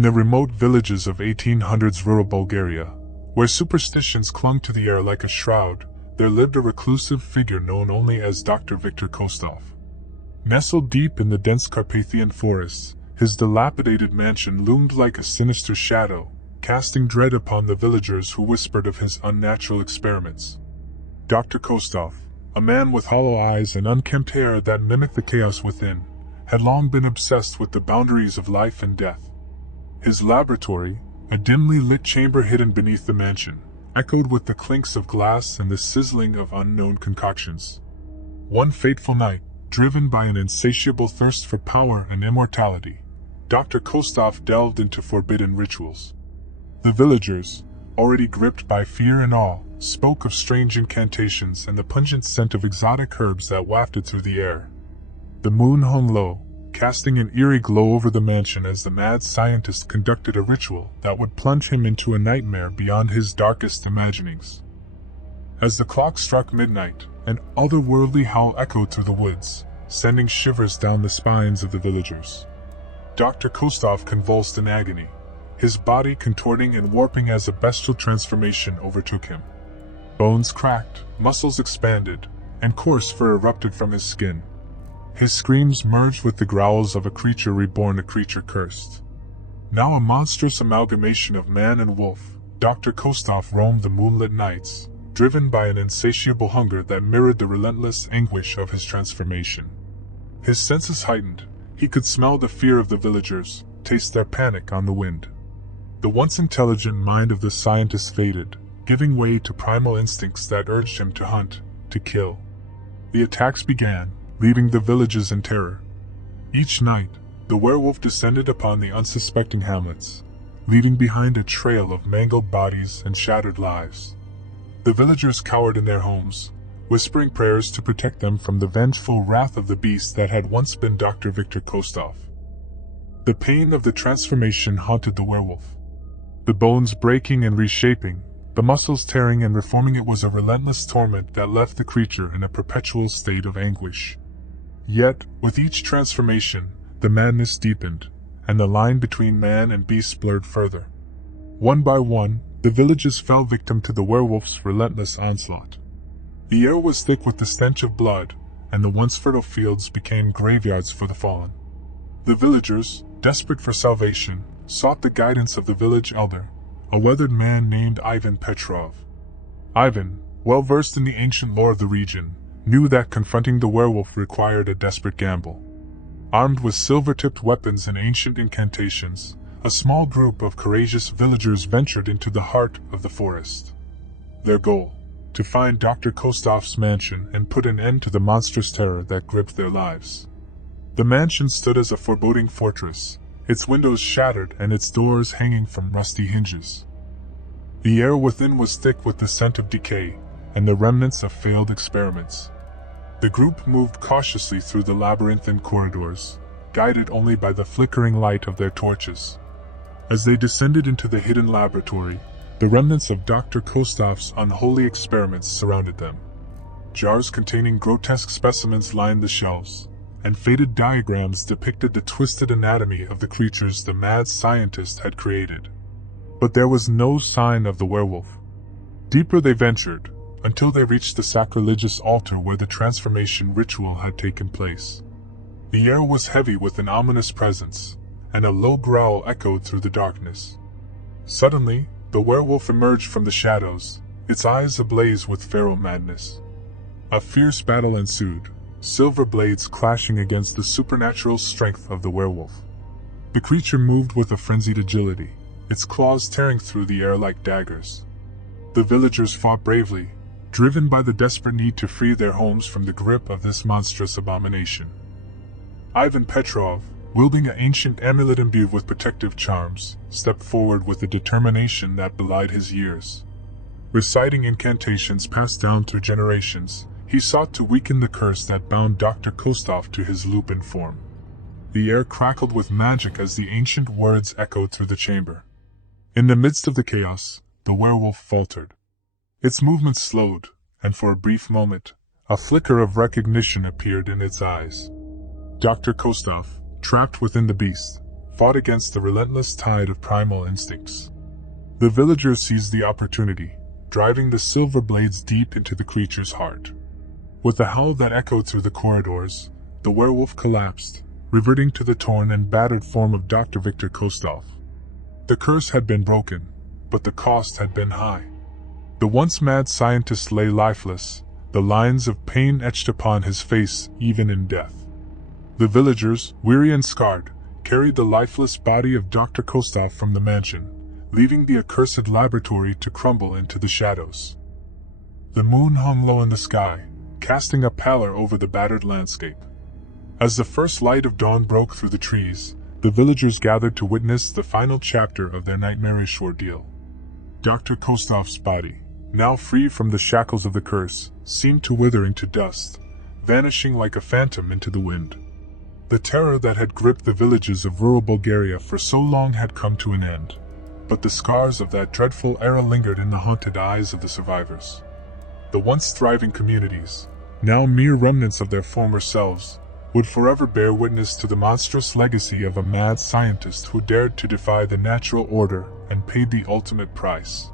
In the remote villages of 1800s rural Bulgaria, where superstitions clung to the air like a shroud, there lived a reclusive figure known only as Dr. Viktor Kostov. Nestled deep in the dense Carpathian forests, his dilapidated mansion loomed like a sinister shadow, casting dread upon the villagers who whispered of his unnatural experiments. Dr. Kostov, a man with hollow eyes and unkempt hair that mimicked the chaos within, had long been obsessed with the boundaries of life and death. His laboratory, a dimly lit chamber hidden beneath the mansion, echoed with the clinks of glass and the sizzling of unknown concoctions. One fateful night, driven by an insatiable thirst for power and immortality, Dr. Kostov delved into forbidden rituals. The villagers, already gripped by fear and awe, spoke of strange incantations and the pungent scent of exotic herbs that wafted through the air. The moon hung low, casting an eerie glow over the mansion as the mad scientist conducted a ritual that would plunge him into a nightmare beyond his darkest imaginings. As the clock struck midnight, an otherworldly howl echoed through the woods, sending shivers down the spines of the villagers. Dr. Kostov convulsed in agony, his body contorting and warping as a bestial transformation overtook him. Bones cracked, muscles expanded, and coarse fur erupted from his skin. His screams merged with the growls of a creature reborn, a creature cursed. Now a monstrous amalgamation of man and wolf, Dr. Kostov roamed the moonlit nights, driven by an insatiable hunger that mirrored the relentless anguish of his transformation. His senses heightened, he could smell the fear of the villagers, taste their panic on the wind. The once intelligent mind of the scientist faded, giving way to primal instincts that urged him to hunt, to kill. The attacks began, leaving the villages in terror. Each night, the werewolf descended upon the unsuspecting hamlets, leaving behind a trail of mangled bodies and shattered lives. The villagers cowered in their homes, whispering prayers to protect them from the vengeful wrath of the beast that had once been Dr. Viktor Kostov. The pain of the transformation haunted the werewolf. The bones breaking and reshaping, the muscles tearing and reforming, it was a relentless torment that left the creature in a perpetual state of anguish. Yet, with each transformation, the madness deepened, and the line between man and beast blurred further. One by one, the villages fell victim to the werewolf's relentless onslaught. The air was thick with the stench of blood, and the once fertile fields became graveyards for the fallen. The villagers, desperate for salvation, sought the guidance of the village elder, a weathered man named Ivan Petrov. Ivan, well versed in the ancient lore of the region, knew that confronting the werewolf required a desperate gamble. Armed with silver-tipped weapons and ancient incantations, a small group of courageous villagers ventured into the heart of the forest. Their goal: to find Dr. Kostov's mansion and put an end to the monstrous terror that gripped their lives. The mansion stood as a foreboding fortress, its windows shattered and its doors hanging from rusty hinges. The air within was thick with the scent of decay and the remnants of failed experiments. The group moved cautiously through the labyrinthine corridors, guided only by the flickering light of their torches. As they descended into the hidden laboratory, the remnants of Dr. Kostov's unholy experiments surrounded them. Jars containing grotesque specimens lined the shelves, and faded diagrams depicted the twisted anatomy of the creatures the mad scientist had created. But there was no sign of the werewolf. Deeper they ventured, until they reached the sacrilegious altar where the transformation ritual had taken place. The air was heavy with an ominous presence, and a low growl echoed through the darkness. Suddenly, the werewolf emerged from the shadows, its eyes ablaze with feral madness. A fierce battle ensued, silver blades clashing against the supernatural strength of the werewolf. The creature moved with a frenzied agility, its claws tearing through the air like daggers. The villagers fought bravely, driven by the desperate need to free their homes from the grip of this monstrous abomination. Ivan Petrov, wielding an ancient amulet imbued with protective charms, stepped forward with a determination that belied his years. Reciting incantations passed down through generations, he sought to weaken the curse that bound Dr. Kostov to his lupin form. The air crackled with magic as the ancient words echoed through the chamber. In the midst of the chaos, the werewolf faltered. Its movements slowed, and for a brief moment, a flicker of recognition appeared in its eyes. Dr. Kostov, trapped within the beast, fought against the relentless tide of primal instincts. The villagers seized the opportunity, driving the silver blades deep into the creature's heart. With a howl that echoed through the corridors, the werewolf collapsed, reverting to the torn and battered form of Dr. Viktor Kostov. The curse had been broken, but the cost had been high. The once mad scientist lay lifeless, the lines of pain etched upon his face even in death. The villagers, weary and scarred, carried the lifeless body of Dr. Kostov from the mansion, leaving the accursed laboratory to crumble into the shadows. The moon hung low in the sky, casting a pallor over the battered landscape. As the first light of dawn broke through the trees, the villagers gathered to witness the final chapter of their nightmarish ordeal. Dr. Kostov's body, now free from the shackles of the curse, seemed to wither into dust, vanishing like a phantom into the wind. The terror that had gripped the villages of rural Bulgaria for so long had come to an end, but the scars of that dreadful era lingered in the haunted eyes of the survivors. The once thriving communities, now mere remnants of their former selves, would forever bear witness to the monstrous legacy of a mad scientist who dared to defy the natural order and paid the ultimate price.